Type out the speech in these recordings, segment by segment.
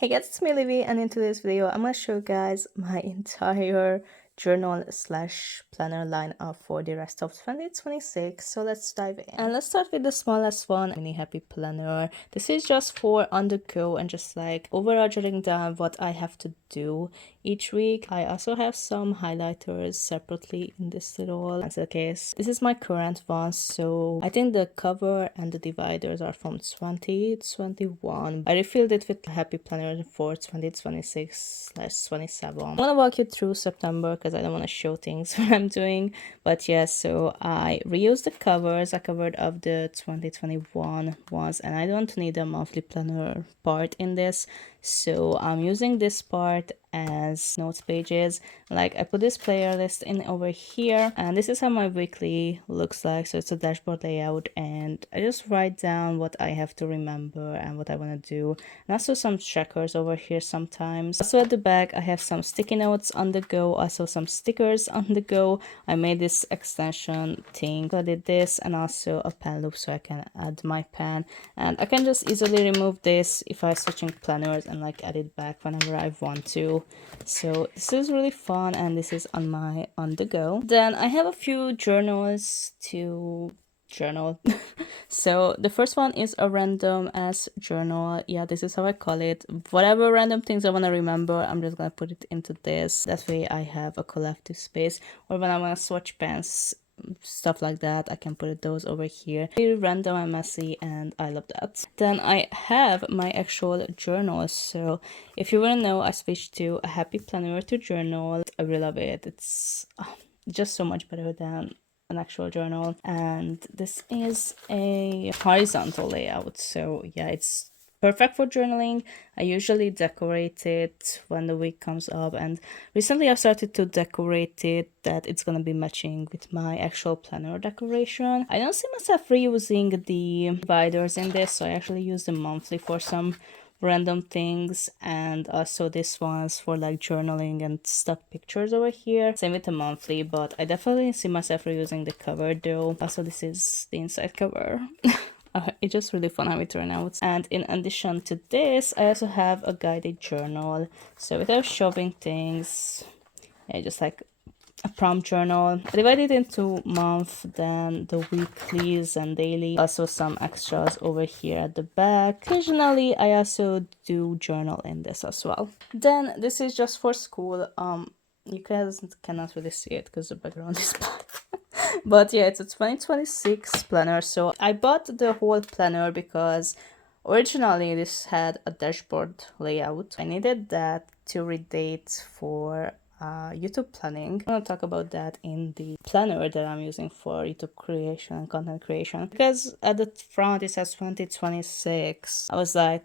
Hey guys, it's me Livy, and in today's video I'm gonna show you guys my entire journal slash planner lineup for the rest of 2026. So let's dive in. And let's start with the smallest one, mini happy planner. This is just for on the go and just like overall jotting down what I have to do each week. I also have some highlighters separately in this little pencil case. This is my current one, so I think the cover and the dividers are from 2021. I refilled it with happy planner for 2026/27. I'm gonna walk you through September because I don't want to show things what I'm doing, but yeah, so I reused the covers. I covered up the 2021 ones, and I don't need a monthly planner part in this, so I'm using this part as notes pages. Like I put this playlist in over here, and this is how my weekly looks like. So it's a dashboard layout, and I just write down what I have to remember and what I want to do, and also some trackers over here sometimes. Also at the back I have some sticky notes on the go, also some stickers on the go. I made this extension thing, so I did this, and also a pen loop so I can add my pen, and I can just easily remove this if I switching planners and like add it back whenever I want to. So this is really fun, and this is on my on the go. Then I have a few journals to journal. So the first one is a random ass journal. Yeah, this is how I call it. Whatever random things I want to remember, I'm just gonna put it into this. That way I have a collective space, or when I want to swatch pens, stuff like that, I can put those over here. Very random and messy, and I love that. Then I have my actual journal. So if you want to know, I switched to a happy planner to journal. I really love it. It's just so much better than an actual journal. And this is a horizontal layout, so yeah, it's perfect for journaling. I usually decorate it when the week comes up, and recently I started to decorate it that it's gonna be matching with my actual planner decoration. I don't see myself reusing the dividers in this, so I actually use them monthly for some random things, and also this one's for like journaling and stuck pictures over here. Same with the monthly, but I definitely see myself reusing the cover though. Also, this is the inside cover. It's just really fun how it turned out. And in addition to this, I also have a guided journal. So without shopping things, yeah, just like a prompt journal. I divide it into month, then the weeklies and daily. Also some extras over here at the back. Occasionally, I also do journal in this as well. Then this is just for school. You guys cannot really see it because the background is black. But yeah, it's a 2026 planner. So I bought the whole planner because originally this had a dashboard layout. I needed that to read dates for YouTube planning. I'm gonna talk about that in the planner that I'm using for YouTube creation and content creation. Because at the front it says 2026, I was like,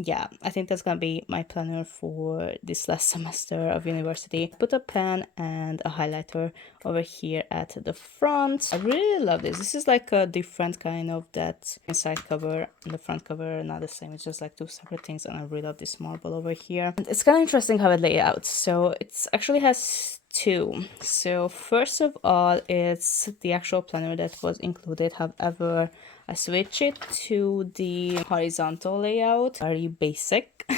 yeah, I think that's gonna be my planner for this last semester of university. Put a pen and a highlighter over here at the front. I really love this. This is like a different kind of that inside cover and the front cover, not the same. It's just like two separate things, and I really love this marble over here. And it's kind of interesting how it lays out. So it actually has two. So first of all, it's the actual planner that was included. However, I switch it to the horizontal layout, very basic.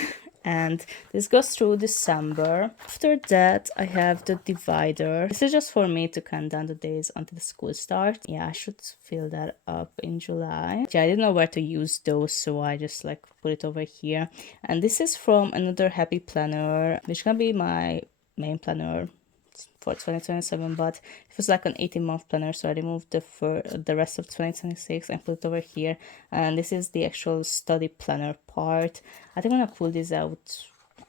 And this goes through December. After that, I have the divider. This is just for me to count down the days until the school starts. Yeah, I should fill that up in July. Yeah, I didn't know where to use those, so I just like put it over here. And this is from another happy planner, which can be my main planner for 2027, but it was like an 18-month planner, so I removed the rest of 2026 and put it over here. And this is the actual study planner part. I think I'm gonna pull this out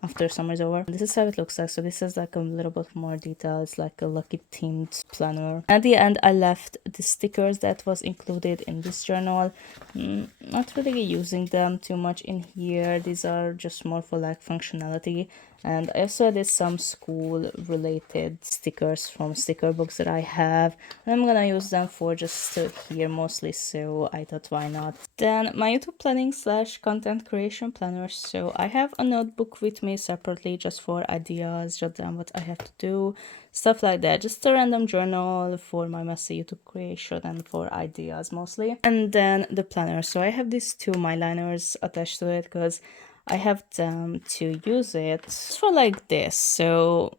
after summer's over. This is how it looks like. So this is like a little bit more detail. It's like a lucky themed planner. At the end, I left the stickers that was included in this journal. Not really using them too much in here. These are just more for like functionality. And I also did some school related stickers from sticker books that I have. And I'm gonna use them for just here mostly, so I thought why not. Then my YouTube planning slash content creation planner. So I have a notebook with me separately just for ideas, jot down what I have to do, stuff like that. Just a random journal for my messy YouTube creation and for ideas mostly. And then the planner. So I have these two my liners attached to it because I have them to use it for like this. So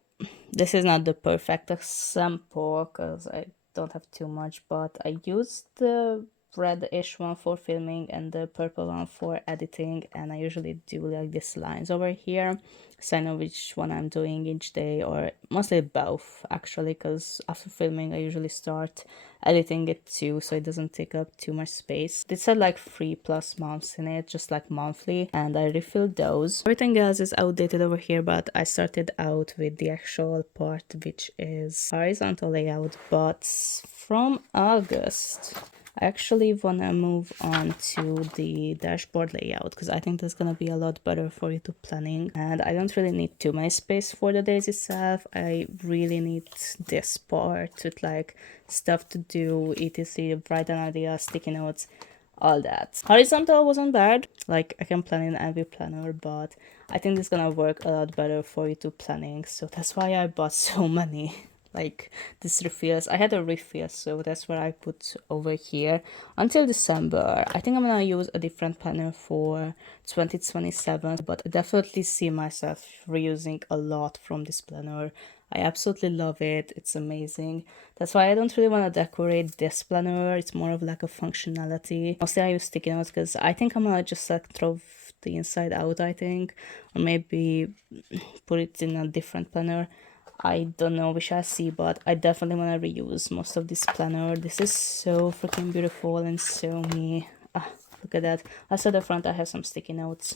this is not the perfect example because I don't have too much, but I use the reddish one for filming and the purple one for editing, and I usually do like these lines over here so I know which one I'm doing each day, or mostly both actually, because after filming I usually start editing it too so it doesn't take up too much space. It said like 3+ months in it, just like monthly, and I refilled those. Everything else is outdated over here, but I started out with the actual part which is horizontal layout, but from August I actually want to move on to the dashboard layout because I think that's going to be a lot better for YouTube planning, and I don't really need too much space for the days itself. I really need this part with like stuff to do, etc, write an idea, sticky notes, all that. Horizontal wasn't bad, like I can plan in every planner, but I think it's gonna work a lot better for YouTube planning, so that's why I bought so many. Like this refills, I had a refill, so that's what I put over here until December. I think I'm gonna use a different planner for 2027, but I definitely see myself reusing a lot from this planner. I absolutely love it, it's amazing. That's why I don't really want to decorate this planner, it's more of like a functionality. Mostly I use sticky notes because I think I'm gonna just like throw the inside out, I think, or maybe put it in a different planner. I don't know, we shall see, but I definitely want to reuse most of this planner. This is so freaking beautiful and so me. Ah, look at that. Also at the front I have some sticky notes.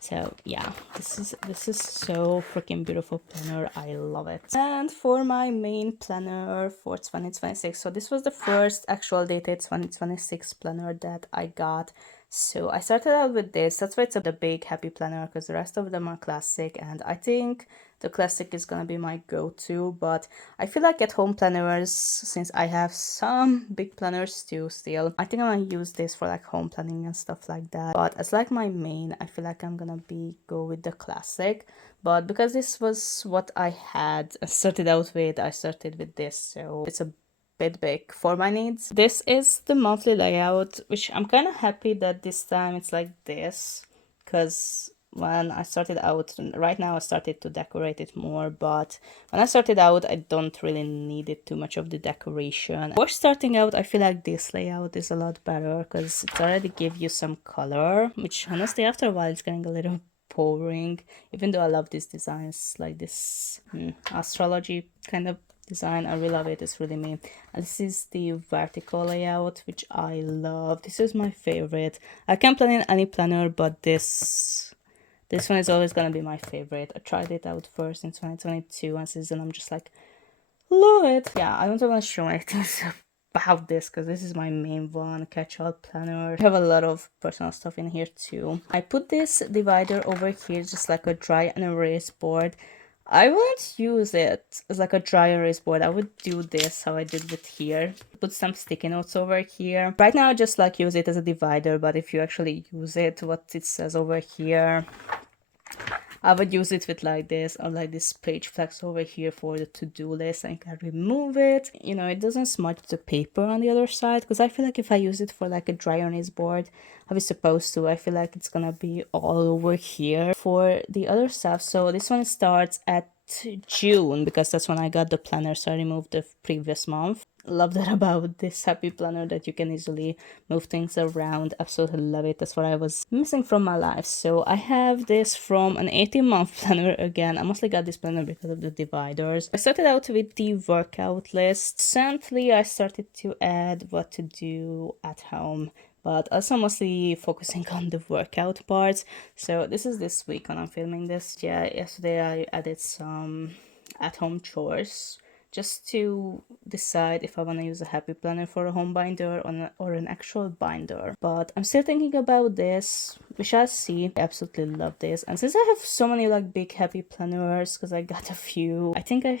So yeah, this is so freaking beautiful planner. I love it. And for my main planner for 2026, so this was the first actual dated 2026 planner that I got. So I started out with this. That's why it's the big happy planner, because the rest of them are classic, and I think the classic is gonna be my go-to. But I feel like at home planners, since I have some big planners too still, I think I'm gonna use this for like home planning and stuff like that. But as like my main, I feel like I'm gonna go with the classic. But because this was what I had started out with, I started with this, so it's a bit big for my needs. This is the monthly layout, which I'm kind of happy that this time it's like this, because when I started out, right now I started to decorate it more, but when I started out I don't really need it too much of the decoration. For starting out, I feel like this layout is a lot better because it already gives you some color, which honestly after a while it's getting a little boring, even though I love these designs, like this astrology kind of design. I really love it, it's really me. And this is the vertical layout, which I love. This is my favorite. I can't plan in any planner, but this one is always gonna be my favorite. I tried it out first in 2022 and since then I'm just like, love it. Yeah, I don't want to show anything about this because this is my main one, catch-all planner. I have a lot of personal stuff in here too. I put this divider over here just like a dry and erase board. I won't use it as like a dry erase board. I would do this how I did with here. Put some sticky notes over here. Right now I just like use it as a divider, but if you actually use it, what it says over here, I would use it with like this, or like this page flex over here for the to-do list. I can remove it. You know, it doesn't smudge the paper on the other side, because I feel like if I use it for like a dry erase board, how it's supposed to, I feel like it's gonna be all over here for the other stuff. So this one starts at June, because that's when I got the planner, so I removed the previous month. Love that about this happy planner, that you can easily move things around. Absolutely love it. That's what I was missing from my life. So I have this from an 18-month planner. Again, I mostly got this planner because of the dividers. I started out with the workout list. Recently I started to add what to do at home, but also mostly focusing on the workout parts. So this is this week when I'm filming this. Yeah, yesterday I added some at-home chores just to decide if I want to use a happy planner for a home binder or an actual binder. But I'm still thinking about this. We shall see. I absolutely love this. And since I have so many like big happy planners, because I got a few, I think I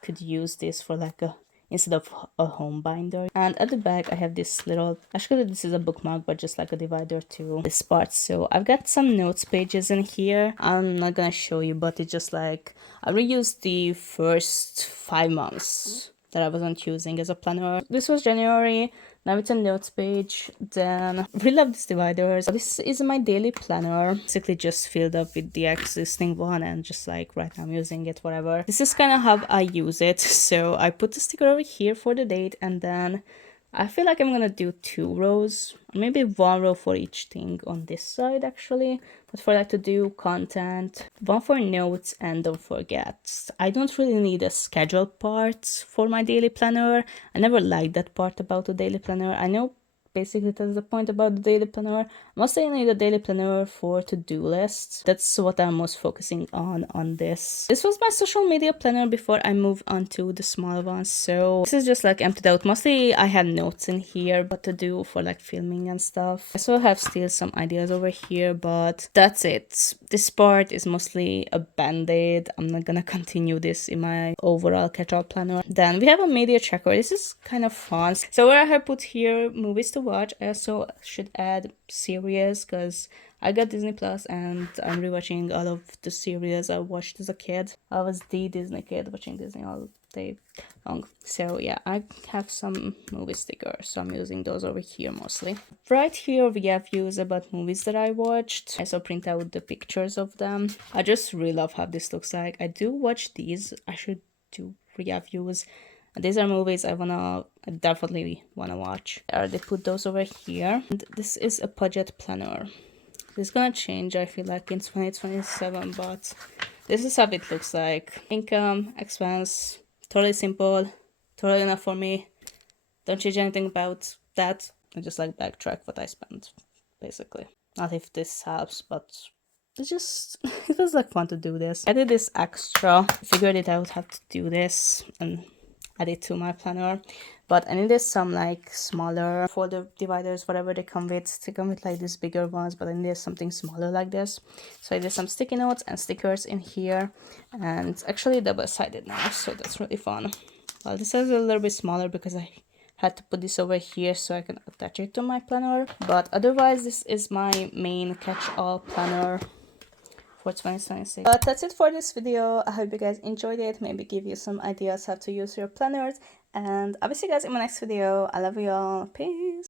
could use this for like instead of a home binder. And at the back I have this little, actually this is a bookmark, but just like a divider to this part. So I've got some notes pages in here. I'm not gonna show you, but it's just like I reused the first 5 months that I wasn't using as a planner. This was January, Now it's a notes page. Then really love these dividers. This is my daily planner, basically just filled up with the existing one, and just like right now I'm using it, whatever. This is kind of how I use it. So I put the sticker over here for the date, and then I feel like I'm gonna do 2 rows, or maybe 1 row for each thing on this side actually. But for like to do content, one for notes, and don't forget, I don't really need a schedule part for my daily planner. I never liked that part about the daily planner. I know basically that's the point about the daily planner. Mostly I need a daily planner for to-do lists. That's what I'm most focusing on this. This was my social media planner before I moved on to the smaller ones. So this is just like emptied out. Mostly I had notes in here what to do for like filming and stuff. I still have some ideas over here, but that's it. This part is mostly a band-aid. I'm not gonna continue this in my overall catch-up planner. Then we have a media tracker. This is kind of fun. So where I have put here movies to watch, I also should add series because I got Disney Plus and I'm rewatching all of the series I watched as a kid. I was the Disney kid watching Disney all day long. So yeah, I have some movie stickers, so I'm using those over here mostly. Right here we have views about movies that I watched. I also print out the pictures of them. I just really love how this looks like. I do watch these. I should do reviews. These are movies I definitely wanna watch. They put those over here. And this is a budget planner. This is gonna change, I feel like, in 2027, but this is how it looks like. Income, expense, totally simple, totally enough for me. Don't change anything about that. I just like backtrack what I spent, basically. Not if this helps, but it was like fun to do this. I did this extra, figured it out how to do this, and add it to my planner. But I needed some like smaller folder dividers, whatever they come with. They come with like these bigger ones, but I needed something smaller like this. So I did some sticky notes and stickers in here, and it's actually double-sided now, so that's really fun. Well, this is a little bit smaller because I had to put this over here so I can attach it to my planner. But otherwise, this is my main catch-all planner for 2026. But that's it for this video. I hope you guys enjoyed it. Maybe give you some ideas how to use your planners. And I'll see you guys in my next video. I love you all. Peace.